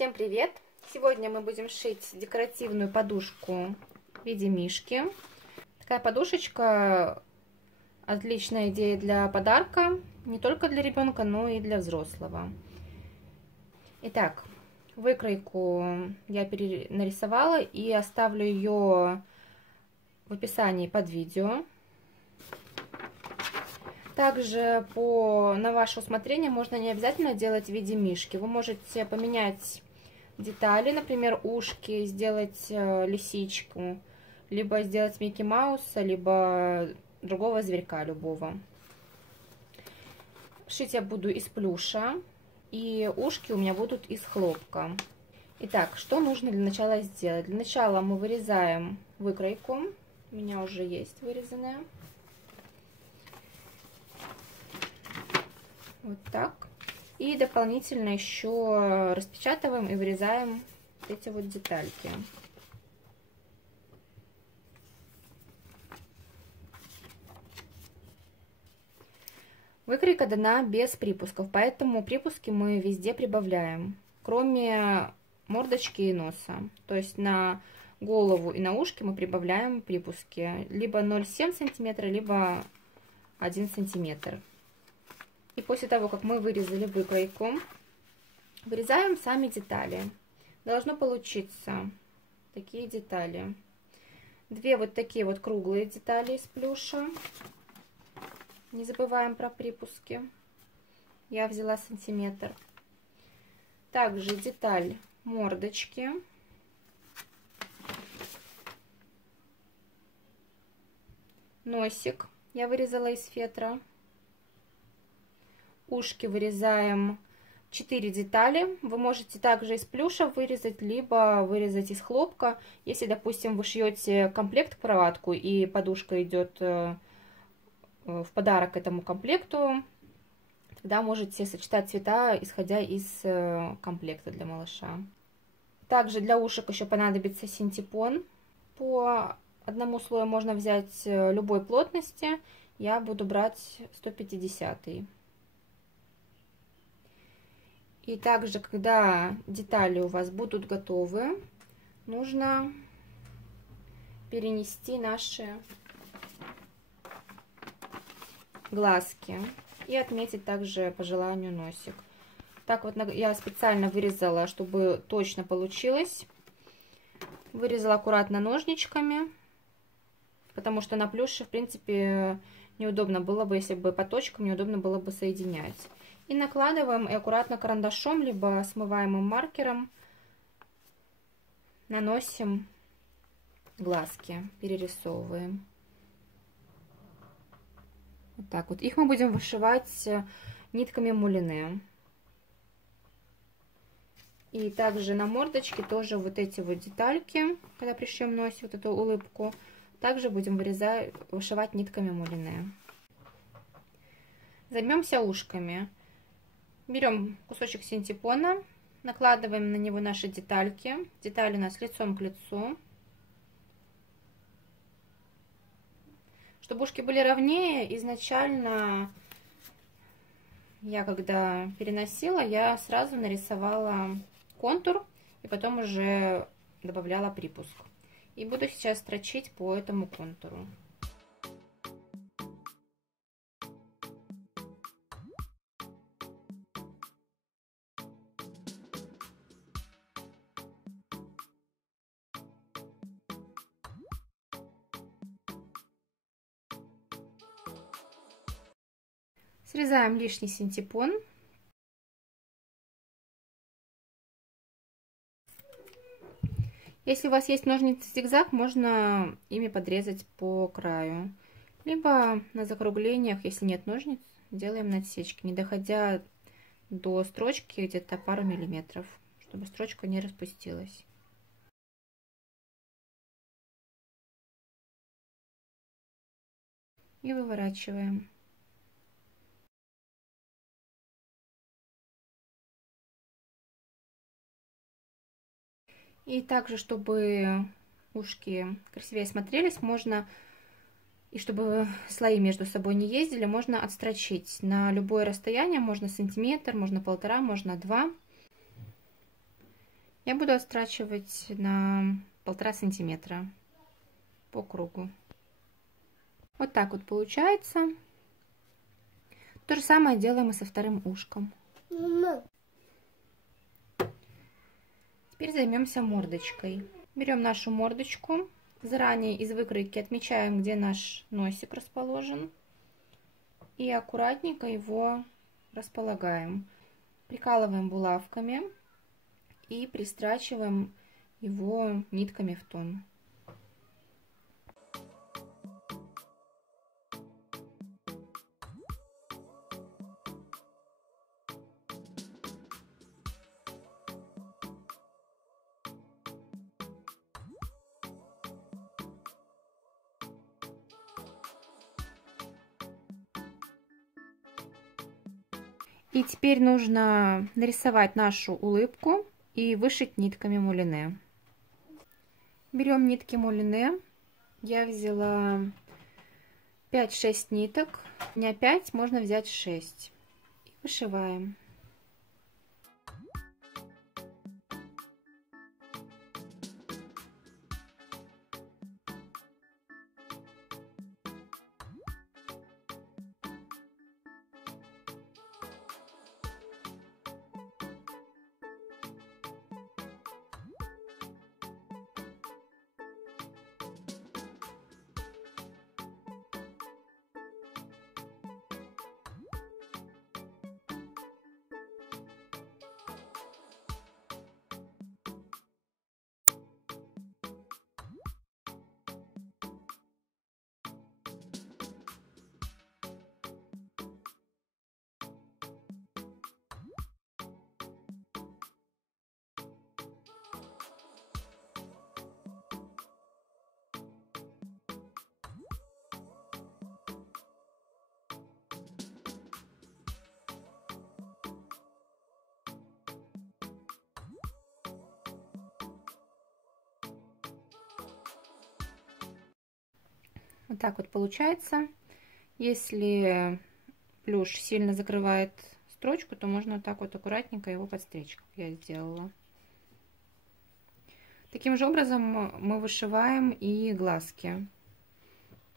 Всем привет! Сегодня мы будем шить декоративную подушку в виде мишки. Такая подушечка отличная идея для подарка, не только для ребенка, но и для взрослого. Итак, выкройку я нарисовала и оставлю ее в описании под видео. Также на ваше усмотрение можно не обязательно делать в виде мишки. Вы можете поменять детали, например, ушки, сделать лисичку, либо сделать Микки Мауса, либо другого зверька любого. Шить я буду из плюша, и ушки у меня будут из хлопка. Итак, что нужно для начала сделать? Для начала мы вырезаем выкройку. У меня уже есть вырезанная. Вот так. И дополнительно еще распечатываем и вырезаем вот эти вот детальки. Выкройка дана без припусков, поэтому припуски мы везде прибавляем, кроме мордочки и носа. То есть на голову и на ушки мы прибавляем припуски либо 0,7 см, либо 1 см. И после того, как мы вырезали выкройку, вырезаем сами детали. Должно получиться такие детали. Две вот такие вот круглые детали из плюша. Не забываем про припуски. Я взяла сантиметр. Также деталь мордочки. Носик я вырезала из фетра. Ушки вырезаем 4 детали. Вы можете также из плюша вырезать, либо вырезать из хлопка. Если, допустим, вы шьете комплект в кроватку и подушка идет в подарок этому комплекту, тогда можете сочетать цвета, исходя из комплекта для малыша. Также для ушек еще понадобится синтепон. По одному слою можно взять любой плотности. Я буду брать 150. И также, когда детали у вас будут готовы, нужно перенести наши глазки и отметить также по желанию носик. Так вот я специально вырезала, чтобы точно получилось. Вырезала аккуратно ножничками, потому что на плюше, в принципе, неудобно было бы, если бы по точкам неудобно было бы соединять. И накладываем, и аккуратно карандашом, либо смываемым маркером наносим глазки, перерисовываем. Вот так вот. Их мы будем вышивать нитками мулине. И также на мордочке тоже вот эти вот детальки, когда пришьем носик, вот эту улыбку, также будем вышивать нитками мулине. Займемся ушками. Берем кусочек синтепона, накладываем на него наши детальки. Детали у нас лицом к лицу. Чтобы ушки были ровнее, изначально я, когда переносила, я сразу нарисовала контур и потом уже добавляла припуск. И буду сейчас строчить по этому контуру. Срезаем лишний синтепон. Если у вас есть ножницы зигзаг, можно ими подрезать по краю. Либо на закруглениях, если нет ножниц, делаем отсечки, не доходя до строчки где-то пару миллиметров, чтобы строчка не распустилась. И выворачиваем. И также, чтобы ушки красивее смотрелись, можно, и чтобы слои между собой не ездили, можно отстрочить на любое расстояние, можно сантиметр, можно 1,5, можно 2. Я буду отстрачивать на 1,5 сантиметра по кругу. Вот так вот получается. То же самое делаем и со вторым ушком. Теперь займемся мордочкой. Берем нашу мордочку. Заранее из выкройки отмечаем, где наш носик расположен. И аккуратненько его располагаем. Прикалываем булавками и пристрачиваем его нитками в тон. И теперь нужно нарисовать нашу улыбку и вышить нитками мулине. Берем нитки мулине. Я взяла 5-6 ниток. У меня 5, можно взять 6. И вышиваем. Вот так вот получается. Если плюш сильно закрывает строчку, то можно вот так вот аккуратненько его подстричь, как я сделала. Таким же образом мы вышиваем и глазки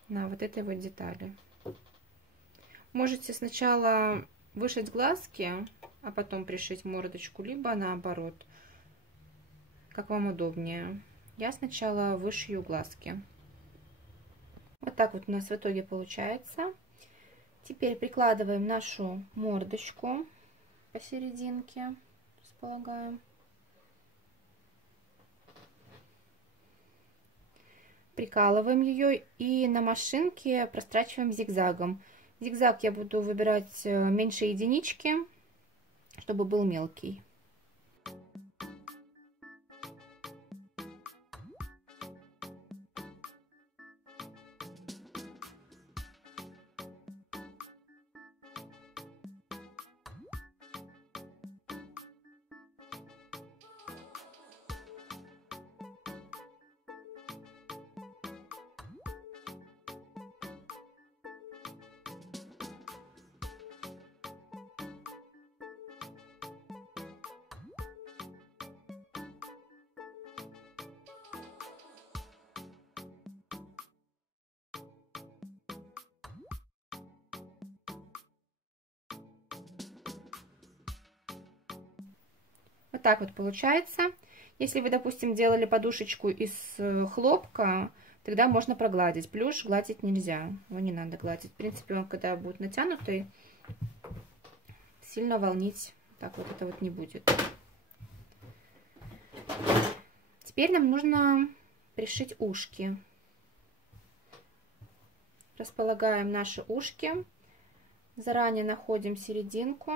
на вот этой вот детали. Можете сначала вышить глазки, а потом пришить мордочку, либо наоборот, как вам удобнее. Я сначала вышью глазки. Вот так вот у нас в итоге получается. Теперь прикладываем нашу мордочку посерединке, располагаем. Прикалываем ее и на машинке прострачиваем зигзагом. Зигзаг я буду выбирать меньше единички, чтобы был мелкий. Вот так вот получается. Если вы, допустим, делали подушечку из хлопка, тогда можно прогладить. Плюш гладить нельзя, его не надо гладить. В принципе, он когда будет натянутый, сильно волнить так вот это вот не будет. Теперь нам нужно пришить ушки. Располагаем наши ушки. Заранее находим серединку.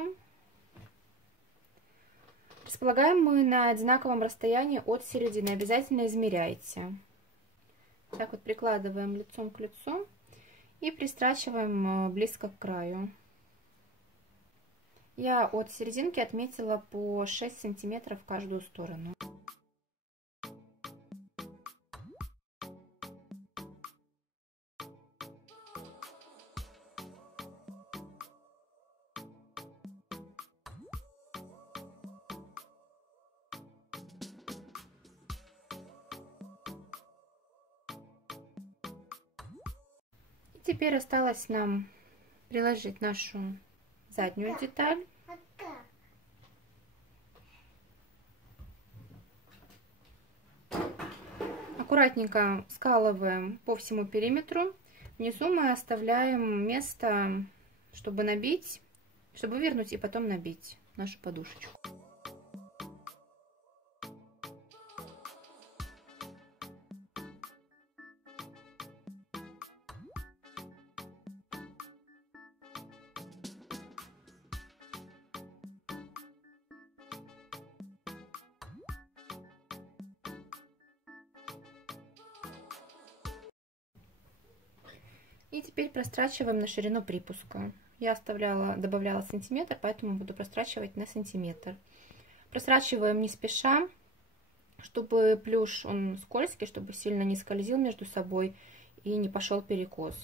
Располагаем мы на одинаковом расстоянии от середины. Обязательно измеряйте. Так вот прикладываем лицом к лицу и пристрачиваем близко к краю. Я от серединки отметила по 6 сантиметров в каждую сторону. Теперь осталось нам приложить нашу заднюю деталь. Аккуратненько скалываем по всему периметру. Внизу мы оставляем место, чтобы набить, чтобы вывернуть и потом набить нашу подушечку. И теперь прострачиваем на ширину припуска. Я добавляла сантиметр, поэтому буду прострачивать на сантиметр. Прострачиваем не спеша, чтобы плюш он скользкий, чтобы сильно не скользил между собой и не пошел перекос.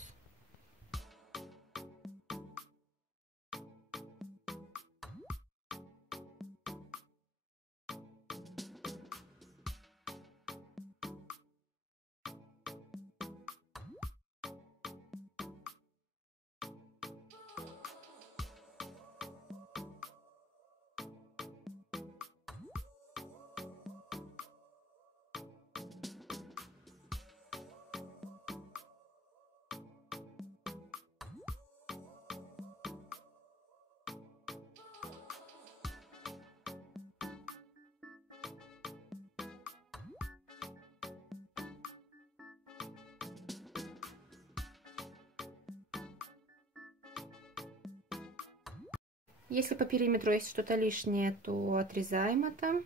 Если по периметру есть что-то лишнее, то отрезаем это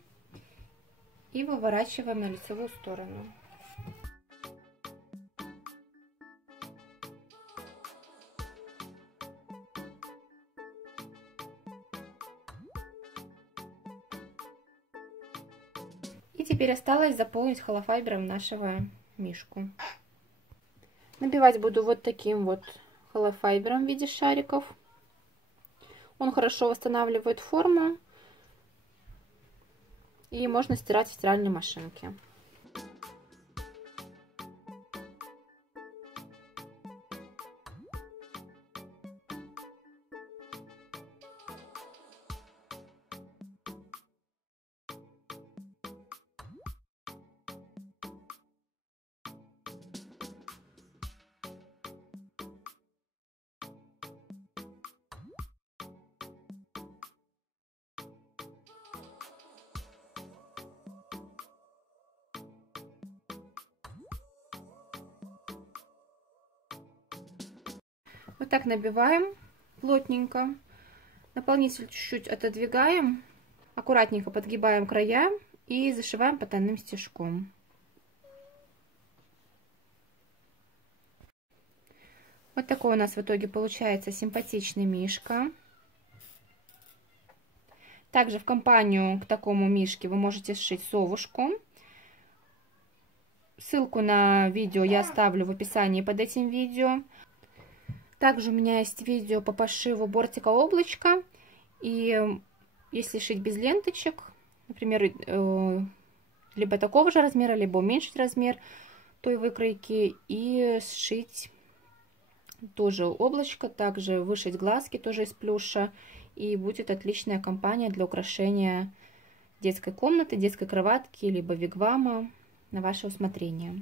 и выворачиваем на лицевую сторону. И теперь осталось заполнить холофайбером нашего мишку. Набивать буду вот таким вот холофайбером в виде шариков. Он хорошо восстанавливает форму и можно стирать в стиральной машинке. Вот так набиваем плотненько. Наполнитель чуть-чуть отодвигаем. Аккуратненько подгибаем края и зашиваем потайным стежком. Вот такой у нас в итоге получается симпатичный мишка. Также в компанию к такому мишке вы можете сшить совушку. Ссылку на видео я оставлю в описании под этим видео. Также у меня есть видео по пошиву бортика облачка. И если шить без ленточек, например, либо такого же размера, либо уменьшить размер той выкройки и сшить тоже облачко, также вышить глазки тоже из плюша. И будет отличная компания для украшения детской комнаты, детской кроватки, либо вигвама на ваше усмотрение.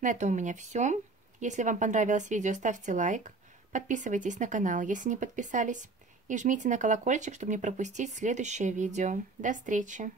На этом у меня все. Если вам понравилось видео, ставьте лайк, подписывайтесь на канал, если не подписались, и жмите на колокольчик, чтобы не пропустить следующее видео. До встречи!